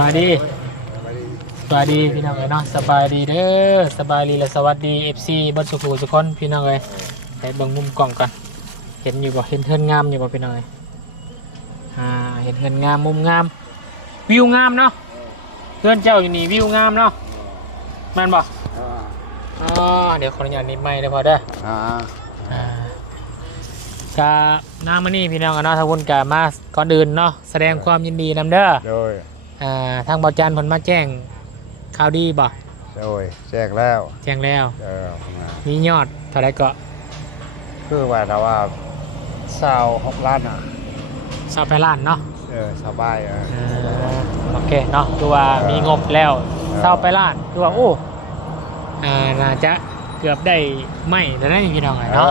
บายดีสบายดีพี่น้องเอ้ยเนาะสบายดีเด้อสบายดีและสวัสดี FC บัดสุขทุกคนพี่น้องเอ้ยไปเบิ่งมุมกล้องก่อนเห็นอยู่บ่เห็นเทินงามอยู่บ่พี่น้องเอ้ยเห็นเทินงามมุมงามวิวงามเนาะเพื่อนเจ้าอยู่นี่วิวงามเนาะแม่นบ่เดี๋ยวขออนุญาตนิดไมค์ได้พอเด้อกะน้ามานี่พี่น้องกันเนาะทางวนกะมาก่อนอื่นเนาะแสดงความยินดีนำเด้อโดยทางเบาจันผลมาแจ้งข่าวดีบ่โดยแจ้งแล้วมียอดเท่าไรก็คือว่าถ้าว่า26 ล้านอ่ะ28 ล้านเนาะสบายโอเคเนาะคือว่ามีงบแล้ว28 ล้านคือว่าโอ้น่าจะเกือบได้ไม่แต่ได้พี่น้องเนาะ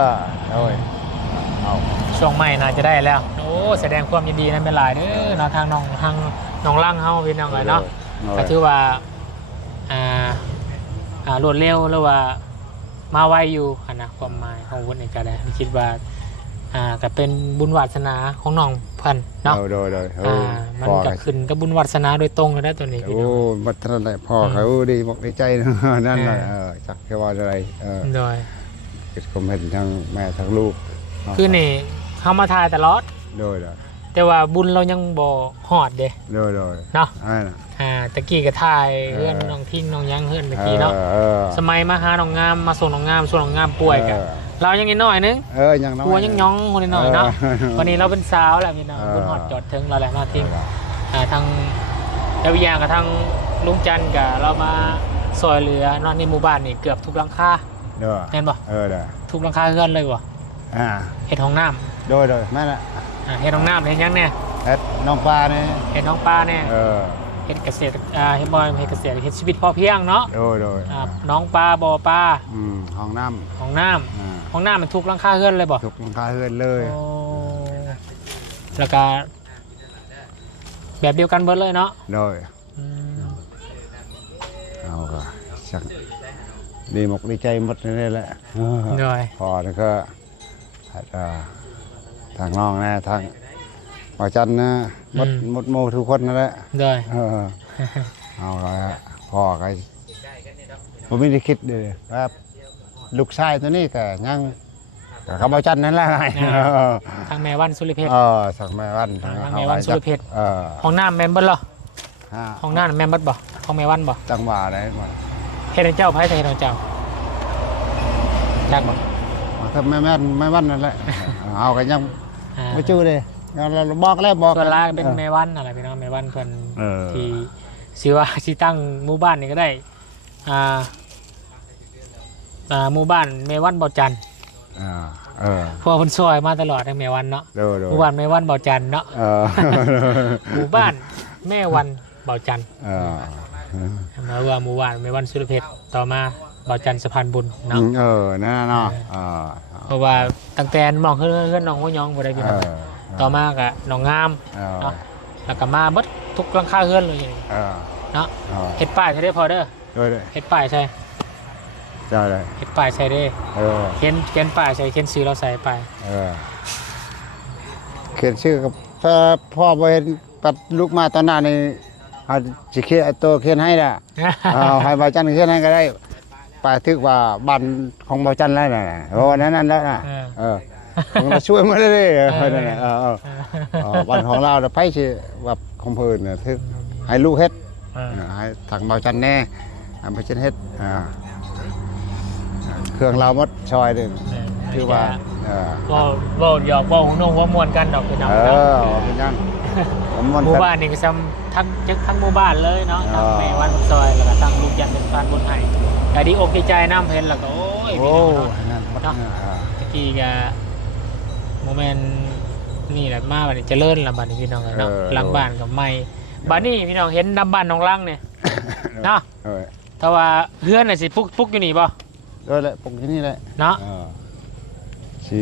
โดยช่วงใหม่น่าจะได้แล้วโอ้แสดงความยินดีนั้นเป็นหลายเด้อเนาะทางน้องล่างเฮาพี่น้องเนาะก็ถือว่ารวดเร็วหรือว่ามาไวอยู่นะความหมายของวุฒิในการได้คิดว่าก็เป็นบุญวาสนาของน้องเพิ่นเนาะโดยมันก็ขึ้นกับบุญวาสนาโดยตรงเลยนะตัวนี้โอ้บัดนั้นแหละพ่อเขาดีบอกในใจนั่นแหละจักแค่ว่าอะไรโดยคิดคอมเมนต์ทั้งแม่ทั้งลูกคือนี่เข้ามาทายตลอดโดยแต่ว่าบุญเรายังบ่ฮอดเด้โดยเนาะตะกี้ก็ทายเพื่อนน้องทิ้งน้องยังเพื่อนตะกี้เนาะสมัยมาหาน้องงามมาส่งน้องงามส่วนน้องงามป่วยกันเรายังนิดหน่อยนึงยังน้อยกลัวยังย่องคนนิดหน่อยเนาะวันนี้เราเป็นสาวแหละพี่น้องบุญฮอดจอดถึงเราแหละเนาะทิ้งทางดาวิยากับทางลุงจันกับเรามาซอยเหลือนอนในหมู่บ้านนี่เกือบทุกหลังคาแน่นบ่ทุกหลังคาเพื่อนเลยบ่เห็ดห้องน้ำโดยแม่ละเห็ดห้องน้ำเห็ดยังเนี่ยเห็ดน้องปลาเนี่ยเห็ดน้องปลาเนี่ยเห็ดเกษตรเห็ดบอยเห็ดเกษตรเห็ดชีวิตพอเพียงเนาะโดยน้องปลาบ่อปลาห้องน้ำมันทุกหลังคาเฮือนเลยบ่ทุกหลังคาเฮือนเลยแล้วก็แบบเดียวกันเบิดเลยเนาะโดยเอาก็สักดีหมกดีใจหมดนี่แหละโดยพอแล้วก็ทางน้องนะทางป่าจันนะหมดโมทุกคนนั่นแหละได้เอาละพ่อก็ผมไม่ได้คิดเลยว่าลูกชายตัวนี้ก็ยังกับป่าจันนั่นแหละทางแม่วันสุริเพชรทางแม่วันทางแม่วันสุริเพชรห้องน้ำแม่นบ่เหรอห้องน้ำแม่นบ่ห้องแม่วันบ่จังหวะอะไรบ่เฮ็ดให้เจ้าไผเฮ็ดให้เจ้าจักบ่ถ้าแม่วันนั่นแหละเอากันยังไม่จื้อเลยเราบอกแล้วส่วนล่างเป็นแม่วันอะไรพี่น้องแม่วันเพิ่นที่ชื่อว่าสิตั้งหมู่บ้านนี่ก็ได้หมู่บ้านแม่วันเบาจันพวกเพิ่นช่วยมาตลอดทั้งแม่วันเนาะหมู่บ้านแม่วันเบาจันเนาะหมู่บ้านแม่วันเบาจันมาว่าหมู่บ้านแม่วันสุรเพชรต่อมาเบาจันสะพานบุญเนาะนั่นเนาะเพราะว่าตั้งแต่มองขึ้นน้องหัวยองบ่ได้พี่น้องต่อมากับน้องงามเนาะแล้วก็มาเบิดทุกหลังคาเฮือนเลยเนาะเฮ็ดป้ายใช่ได้พอเด้อเฮ็ดป้ายใช่เลยเฮ็ดป้ายใช่ได้เขียนป้ายใช่เขียนชื่อเราใส่ป้ายเขียนชื่อกับพ่อบ่เห็นปัดลูกมาตอนหน้านี่เอาสิเขียนตัวเขียนให้ล่ะให้บ่าวจันเขียนให้ก็ได้ป้ายทึกว่าบ้านของบ่าวจันแล้วน่ะโอ้นั่นแล้วน่ะมาช่วยมาเลยนั่นแหละวันของเราไปสิแบบของเพิ่นเนี่ยทึกให้ลูกเฮ็ดให้ถังเบาจันแน่ไปเช่นเฮ็ดเครื่องเราหมดซอยเลยคือว่าว่าหยอกว่าหัวนุ่งว่ามวนกันดอกคือน้ำเป็นยังหมู่บ้านนี่ก็ซ้ำทั้งหมู่บ้านเลยเนาะทั้งแม่วันซอยแล้วก็ทั้งลูกยันเป็นฟานบนไห้แต่ดีอกดีใจน้ำเห็นแล้วก็โอ้ยเนาะตะกี้ก็โมเมนต์นี่แหละมาบัดนี้เจริญละบัดนี้พี่น้องเนาะหลังบ้านกับไม้บัดนี้พี่น้องเห็นดำบ้านน้องลังเนี่ยเนาะถ้าว่าเพื่อนน่ะสิปุ๊กอยู่นี่ป่ะโดยแหละปุ๊กที่นี่แหละเนาะสิ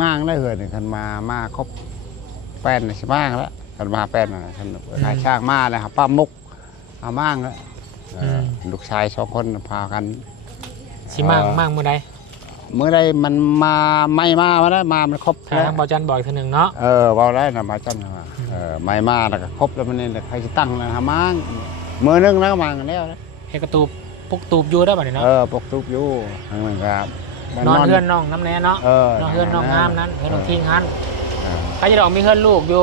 มั่งได้เหรอเนี่ยคันมาครบแป้นสิมั่งแล้วคันมาแป้นนะคันนายช่างมาเลยครับป้ามุกเอามั่งแล้วลูกชาย2 คนพากันสิมั่งเมื่อใด มื้อใดมันมาไม่มาแล้วมามันครบ ทางบ่จันบอกทีนึงเนาะ เว้าได้น่ะมาจันว่าไม่มาแล้วก็ครบแล้วมันนี่ใครสิตั้งนะหามามื้อนึงแล้วมากันแล้ว เฮกระตูบปุกตูบอยู่ได้บ่นี่เนาะ ปกตุกอยู่ทางนั้นครับ นอนเฮือนน้องน้ำแน่เนาะนอนเฮือนน้องงามนั้นเฮือนน้องทิ้งหันใครจะดอกมีเฮือนลูกอยู่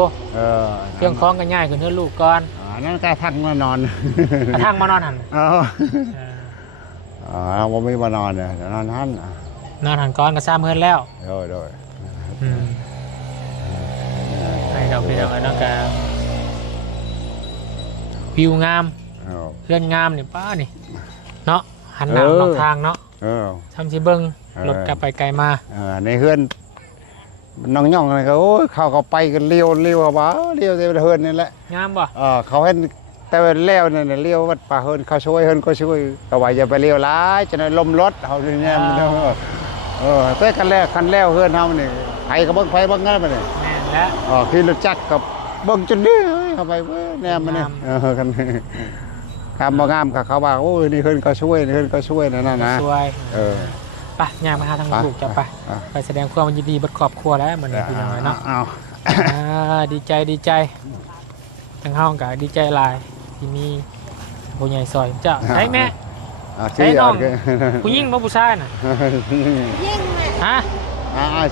เครื่องคล้องกันง่ายขึ้นเฮือนลูกก่อน นั่นก็ทักมานอน กระทั่งมานอนหัน เราไม่มานอนเนี่ยนอนท่าน นอนหันก้อนก็ซ้ำเฮือนแล้ว โดย ให้ดอกนี่ดอกเนาะกะวิวงามเฮือนงามนี่ป้านี่เนาะหันหน้านอกทางเนาะทำสิเบิ้งรถกลับไปไกลมาในเฮือนน้องย่องอะไรก็โอ้ยเขาไปกันเลี้ยวบ้าเลี้ยวเฮือนนี่แหละ งามบ่ เขาเห็นแต่เลี้ยวเนี่ยเลี้ยววัดป่าเฮือนเขาช่วยเฮือนก็ช่วยก็ว่าอย่าไปเลี้ยวร้ายจะได้ลมรถเขาเนี่ยมันแต่คันแล้วเฮือนเฮานี่ไผก็เบิ่งไผเบิ่งงั้นบ่นี่ แม่นแล้ว ขี่รถจักรกับเบิ่งจนนี่เข้าไปเว้ยแนมมันนี่กันคำบ่งามเขาว่าโอ้ยนี่เฮือนก็ช่วยนี่เฮือนก็ช่วยนั่นนะช่วยไปย่างมาหาทางลูกจะไปแสดงความยินดีบัดครอบครัวแล้วมันพี่น้อยเนาะดีใจทางห้องก็ดีใจหลายที่มีผู้ใหญ่ซอยเจ้าใช่แม่ใช่น้องผู้หญิงบ่ผู้ชายน่ะยิงแม่ฮะ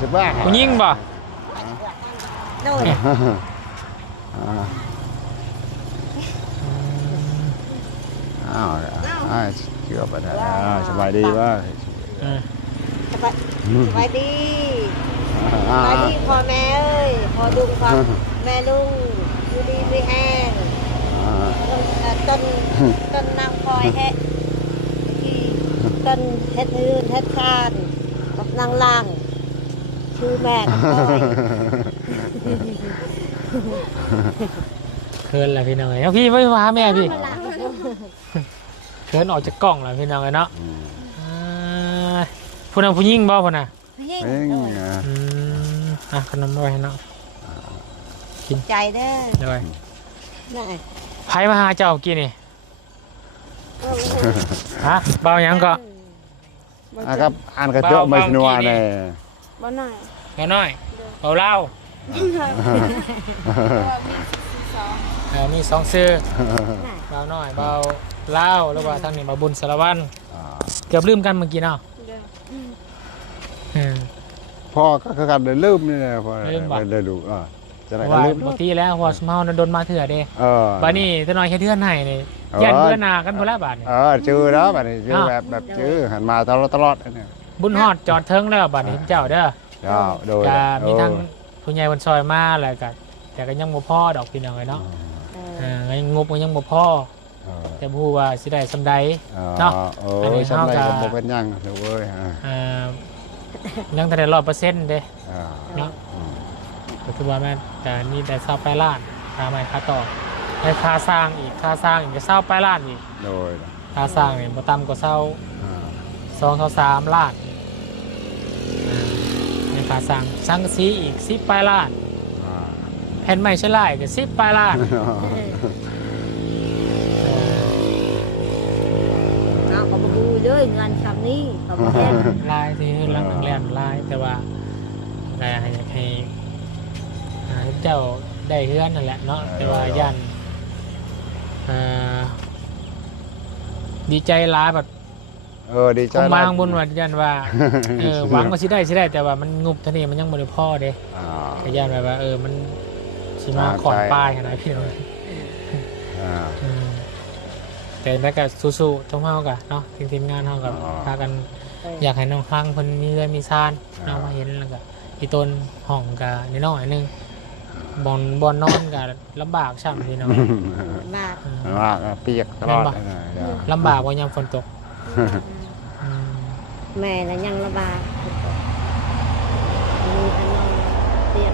สิบ้าผู้หญิงบ่โดนเชื่อไปนะสบายดีว่าสบายดีพ่อแม่เอ้ยพ่อลุงพ่อแม่ลุงอยู่ดีไม่แห้งต้นนางคอยเฮ็ดที่ต้นเฮ็ดอื่นเฮ็ดชาญกับนางล่างชื่อแม่กับพ่อยเคินแหละพี่น้อยพี่ไม่มาแม่พี่เคินออกจากกล้องแล้วพี่น้อยเนาะผู้นั้นผู้หญิงบ่ผู้น่ะขนมไว้เนาะกินใจเด้อด้วยไผมาหาเจ้ากี่นี่ฮะเบายังก็ครับอ่านกระเจาะไม่นัวเลยเบาหน่อยเบาหน่อยเบาเล่ามี2ชื่อเบาหน่อยเบาเล่าหรือว่าทางนี้เบาบุญสารวัตรเกือบลืมกันเมื่อกี้เนาะพ่อก็คือการลืมนี่แหละพ่อเลยดูจะได้ลืมปกติแล้วหัวสมอโดนมาเถื่อเด้บ้านนี้จะน้อยแค่เดือนไหนนี่ยันเบื่อหนากันพอแล้วบาทนี่จื้อแล้วบาทนี้จื้อแบบจื้อหันมาตลอดเนี่ยบุญฮอดจอดเทิงแล้วบาทนี้เจ้าเด้อโดยมีทั้งผู้ใหญ่บนซอยมาอะไรกันแต่ก็ยังบ่พอดอกพี่น้องเลยเนาะงบก็ยังบ่พอแต่ผู้ว่าสิได้สำใดเนาะอันนี้เขาก็เป็นยังเว้ยยังแต่100%เด้เนาะก็คือว่าแม่แต่นี่แต่เศร้าไปล้านค่าใหม่ค่าต่อให้ค่าสร้างอีกจะเศร้าไปล้านอีกโดยค่าสร้างเนี่ยบ่ต่ำกว่าเศร้า2-3 ล้านในค่าสร้างสังกะสีอีก10 ปลายล้านแผ่นไม้ใช้ลายก็10 ปลายล้านเขาบอกดูเลยงานคำนี้เขาบอกลายที่หลังแรกลายแต่ว่าอะไรให้เจ้าได้เฮือนนั่นแหละเนาะแต่ว่าย่านดีใจร้ายแบบดีใจบางบุญว่าย่านว่าหวังว่าสิได้แต่ว่ามันงบทะเลมันยังบ่ได้พอเด้แต่ย่านแบบว่ามันสิมาขอนปลายขนาดพี่น้องแต่แม้ก็สู้ๆต้องเฮากันเนาะทีมงานเฮากับพากันอยากให้น้องครั้งเพิ่นมีเรือนมีซานเนาะมาเห็นแล้วก็อีต้นห้องก็น้อยๆนึงบอนนอนกันลำบากช่ำพี่น้องมากเปียกตลอดลำบากว่ายามฝนตกแม่น่ะยังลำบากมีขนมเปียก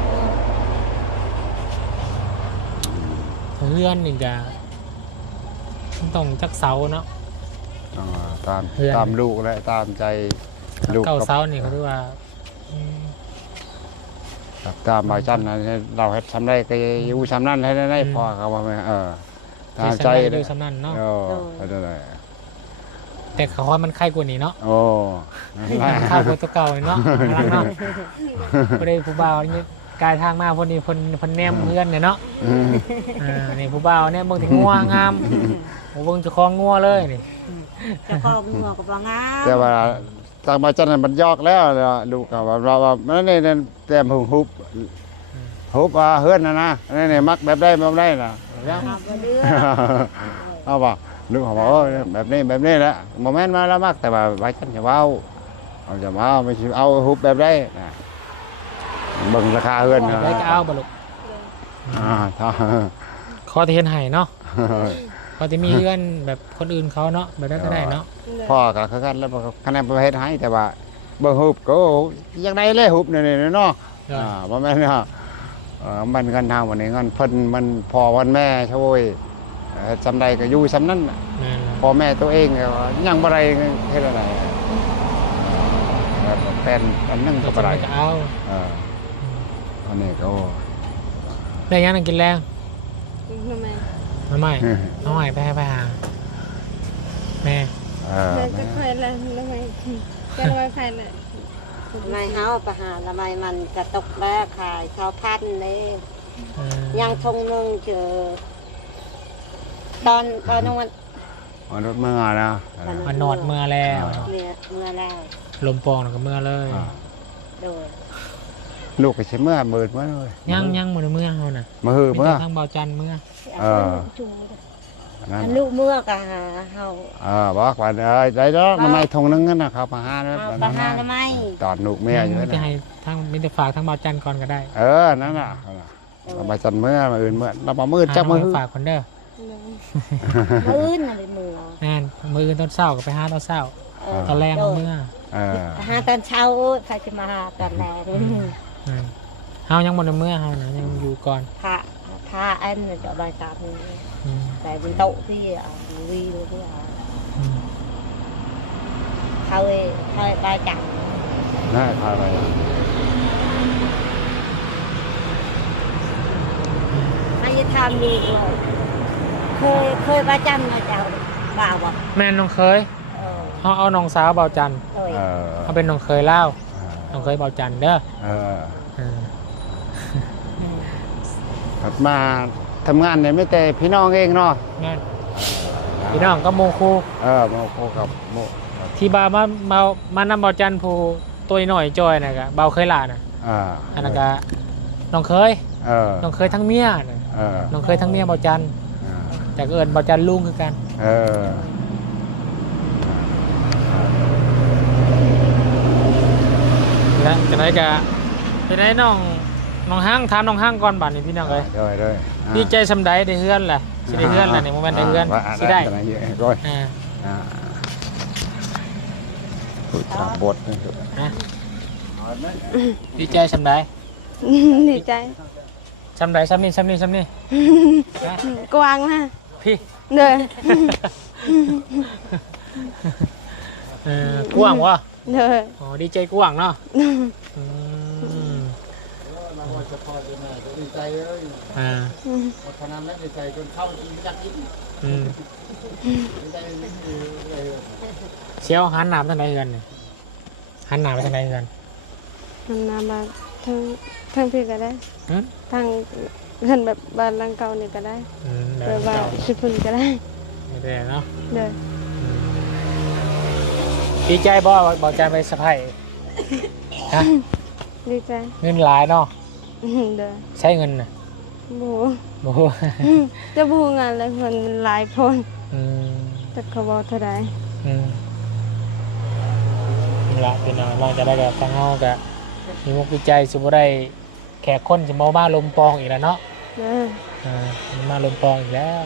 เพื่อนนี่จะต้องจักเสาเนาะตามลูกและตามใจลูกเก้าเสานี่เขาเรียกว่าตามมาจันนะเราให้ทำได้ก็อยู่ทำนั่นให้ได้พอเขาว่าตามใจดูสำนันเนาะ แต่เขาว่ามันไข้กว่านี้เนาะ โอ้ ข้าวกว่าตัวเก่าเนาะเนาะบ่ได้ผู้บ่าวนี่กายทางมาพอดีเพิ่นแนมเพื่อนเนี่ยเนาะนี่ผู้บ่าวเนี่ยเบิ่งถึงงัวงามโอ้เบิ่งเจ้าของงัวเลยนี่ จะคองัวกับบ่งาม แต่ว่าทางมาจันทร์มันยอกแล้วลูกก็ว่าเราว่านั่นนี่เต็มหุบเฮือนนะนี่มักแบบได้แบบได้น่ะ เอาบ่เลือก เอาบ่ลูกเขาบอกแบบนี้แหละโมเมนต์มาแล้วมักแต่ว่าไว้ฉันจะเว้าเอาจะเว้าไม่ใช่เอาหุบแบบได้นะเบิ่งราคาเฮือน ได้ก็เอาบ่ลูก ถ้า ขอที่เห็นให้เนาะขอที่มีเพื่อนแบบคนอื่นเขาเนาะแบบนั้นก็ได้เนาะ พ่อก็คือกันแล้วคะแนนประเภทให้แต่ว่าเบิ่งหุบก็ยังได้เลยหุบนี่เนาะบ่แม่นเนาะมันกันทางวันนี้เงินเพิ่นมันพอวันแม่ช่วยจำใดก็อยู่ซ้ำนั้นพ่อแม่ตัวเองยังบ่ได้เฮ็ดอะไรเป็นอันนึงก็บ่ได้ จะเอา อันนี้ก็ ได้ยังกินแรง ทำไม น้ำใหม่น้ำใหม่ไปหาแม่ จะคอยละทำไมจะระบายภายใน ไม่เฮาประหารละไมมันกระตกแรกขายชาวพันเลยยังทงนึงเจอตอนนั้นวัน มันรถเมื่อนะ มันนอดเมื่อแล้ว เนี่ยเมื่อแล้ว ลมปองแล้วก็เมื่อเลย โดย ลูกก็ใช้เมื่อเบิดเมื่อเลย ยังหมดเมื่อเขาน่ะ มือ มี เมื่อ แต่ทางเบาจันเมื่อ นั่น ลูกเมื่อกะหาเฮา บอกว่าได้แล้วทำไมทงนึงนั่นนะครับมาหาแล้ว ประหารละไม ตอนลูกเมียอยู่ มีแต่ นะ ให้ทางมีแต่ฝากทางเบาจันก่อนก็ได้ นั่นน่ะเราไปจันเมื่อมาอื่นเมื่อเรามามืดจักมือ ฝากคนเด้อ มื้นอะไรมือ แน่นมือตอนเช้าก็ไปหาตอนเช้าตอนแรงเอาเมื่อ หาตอนเช้าใครจะมาหาตอนแรก เฮายังหมดเมื่อเฮานะยังอยู่ก่อน พาอันจะใบตามมือแต่บนโต๊ะที่วีดูที่เขาใบจับ น่าพาไป ไม่จะทำดีเลยเคยประจำมาเจ้าบ่าวบอก แม่น้องเคยเขาเอาน้องสาวเบาจัน เลย เขาเป็นน้องเคยเล่าน้องเคยเบาจันเด้อ มาทำงานเนี่ยไม่แต่พี่น้องเองเนาะ นั่นพี่น้องก็โมคู โมโคกับโม ที่บามานำเบาจันผู้ตัวหน่อยจอยนะกะเบาเคยหลานะอันนั้นกะน้องเคยน้องเคยทั้งเมียนะน้องเคยทั้งเมียเบาจันแต่ก็เอิญเบาจันลุงคือกันนะจะไหนกะจะไหนน้องห้างถามน้องห้างก่อนบัดนี้พี่น้องเลยดีใจสำใดได้เฮือนแหละสิได้เฮือนแหละในโมเมนต์ได้เฮือนสิได้พูดตามบทดีใจสำใด ดีใจ สำใดซ้ำนี่ กวางนะ พี่ เด้อก ว้างวะ เด้อ อ๋อดีใจกว้างเนาะ ดีใจเลยพนันและดีใจจนเข้าทีมยักษ์ยิ่ง เชี่ยวหันหนาไปทางไหนกันเนี่ยหันหนาไปทางไหนกัน มันนามาทั้งพี่ก็ได้ทั้งเงินแบบบ้านหลังเก่านี่ก็ได้หรือว่าสิพุ่นก็ได้ ไม่ได้เนาะ เด้อ ดีใจบ่บอกใจไปสะพายฮะ ดีใจ เงินหลายเนาะ เด้อ ใช้เงินนะ บู โอ้ จะบูงานเลยมันหลายคนแต่เขาบอกเท่าใด นี่ละพี่น้องเราจะได้แบบฟังเฮากับมีมุกวิจัยสุบได้แขกคนจะมาบ้าลมปองอีกแล้วเนาะ เด้อ มาลมปองอีกแล้ว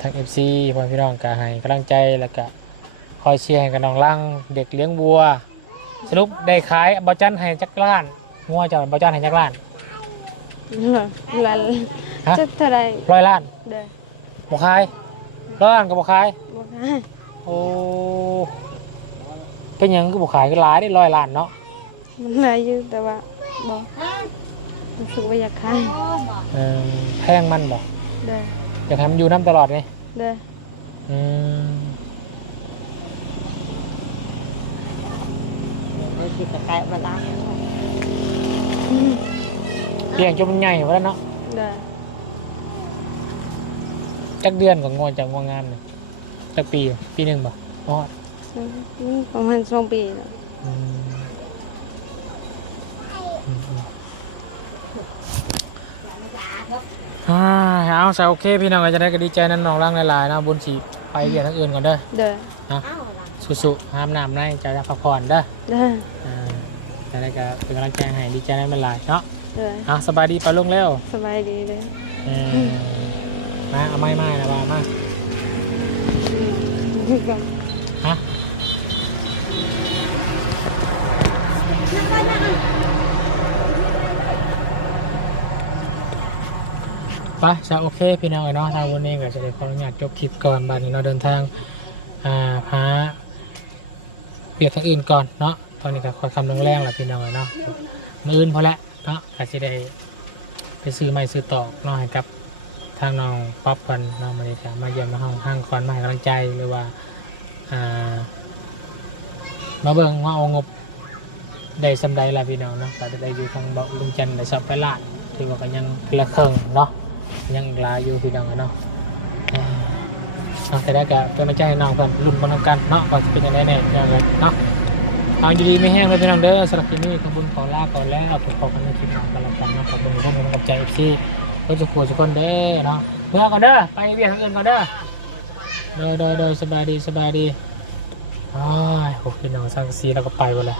ทาง FC พ่อพี่น้องก็ให้กำลังใจแล้วก็คอยเชียร์ให้กับน้องลังเด็กเลี้ยงวัวสรุปได้ขายบ่จันให้จักรล้านงัวเจ้าบ่จันให้จักรล้าน ล้าน ฮะ จะเท่าใด 100 ล้าน เด้อ บ่ขาย100 ล้านก็บ่ขาย บ่ได้ โอ้เป็นหยังก็บ่ขายก็หลายได้100 ล้านเนาะ มันหลายอยู่แต่ว่าบ่รู้สึกว่าอยากขาย แพงมันบ่ เด้อ อยากให้มันอยู่น้ำตลอดไง เ เด้อ อืม เออคิดตะไคร้มาล้าง เลี้ยงจนมันใหญ่วะแล้วเนาะ เด้อ จักเดือนก็งอจากงองามเลยจักปีหนึ่งบ่พอด ประมาณ2 ปีแล้ว อืมเอาใส่โอเคพี่น้องก็จะได้ก็ดีใจนั่นน้องร่างหลายๆนะบุญสีไปเรียนทั้งอื่นก่อนเด้อ เด้อ นะสุๆห้ามน้ำในจะได้พักผ่อนเด้อ เด้อ จะได้ก็เป็นกำลังใจให้ดีใจนั่นเป็นหลายเนาะ เด้อ สบายดีปะลุงเร็ว สบายดีเด้อ มาเอาไม้นะบ้ามา กัน ฮะไปจะโอเคพี่น้องเนาะทางวันนี้ก็จะได้ขออนุญาตจบคลิปก่อนบัดนี้เราเดินทางพาเบียดทางอื่นก่อนเนาะตอนนี้ก็คอยคำแรงๆแหละพี่น้องเนาะมืออื่นพอละเนาะก็จะได้ไปซื้อไม้ซื้อตอกเนาะให้กับทางน้องป๊อปกันน้องมาเลยจ้ะมาเยี่ยมมาห้างคอนมาให้กำลังใจหรือว่ามาเบิ่งว่าเอางบได้สำใดล่ะพี่น้องเนาะก็จะได้อยู่ทางบอกลุงจันทร์ได้สับไปลาดถือว่าก็ยังละเครื่องเนาะยังลาอยู่พี่น้องเนาะแต่ได้ก็เป็นกำลังใจให้น้องเพื่อนรุ่นบนกันเนาะก็จะเป็นยังไงเนี่ยเนาะเอาดีๆไม่แห้งเลยพี่น้องเด้อสำหรับที่นี่ขอบคุณขอลาก่อนแล้วเราขอบคุณในคลิปน้องกันแล้วกันนะขอบคุณทุกคนกับใจเอฟซีก็จะขวดทุกคนเด้อเนาะเพื่อก่อนเด้อไปเบียดทางอื่นก่อนเด้อโดยสบายดีโอ้ยโหพี่น้องสังสีเราก็ไปหมดเลย